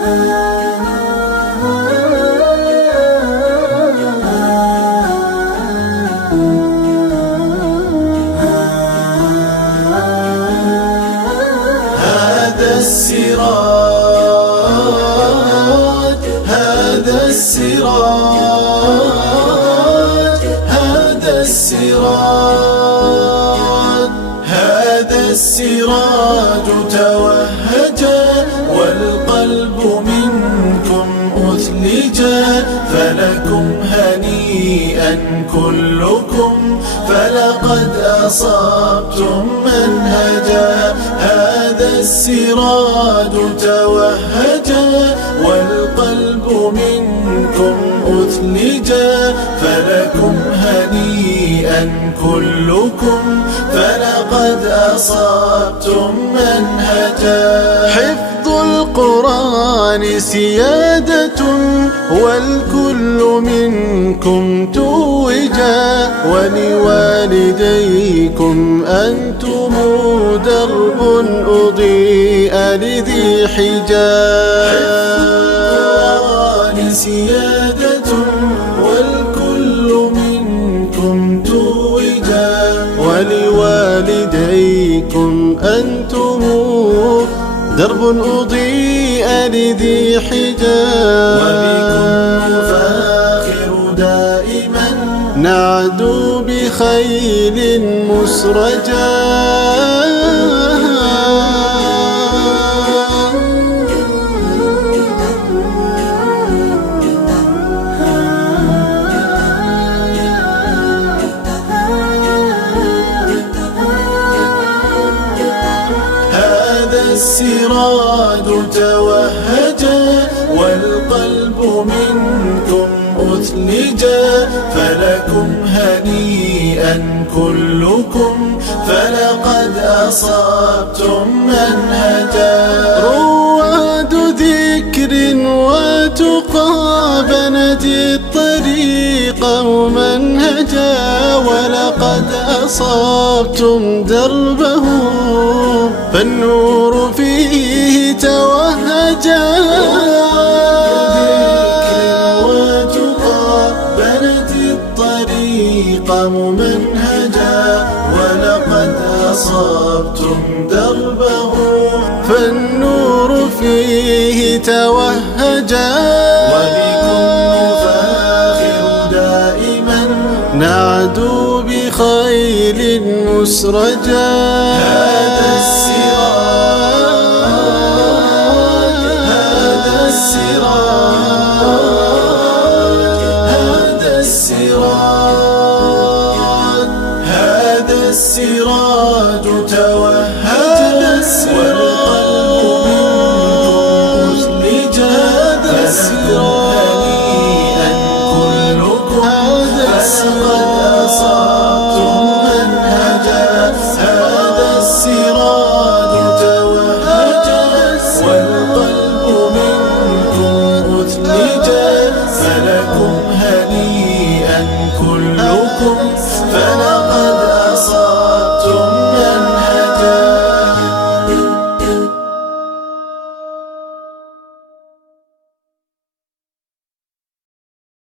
هذا السراج هذا السراج هذا السراج هذا السراج توهجا والقلب منكم أثلجا فلكم هنيئا كلكم فلقد أصبتم منهجا هذا السراج توهجا والقلب منكم أثلجا فلكم هنيئا كلكم فلقد أصبتم منهجا حفظ القرآن سيادة والكل منكم توجا ولوالديكم أنتم درب أضيء لذي حجاب سيادة والكل منكم توجا ولوالديكم أنتم درب أضيء لذي حجاب وبكم فاخر دائما نعدو بخيل مسرجا السراج توهجا والقلب منكم أثلجا فلكم هنيئا كلكم فلقد أصبتم منهجا رواد ذكر وتقى بنت الطريق ممنهجا ولقد أصبتم دربه فالنور فيه توهجا وتقى بنت الطريق ممنهجا ولقد أصبتم دربه فالنور فيه توهجا وبكم نفاخر دائما نعدو بخيل مسرجا هذا السراج هذا السراج هذا السراج هذا السراج توهجا والقلب منكم أثلجا هذا السراج هنيئا كلكم فلقد أصبتم منهجا هذا السراج توهجا والقلب منكم أثلجا فلكم هنيئا كلكم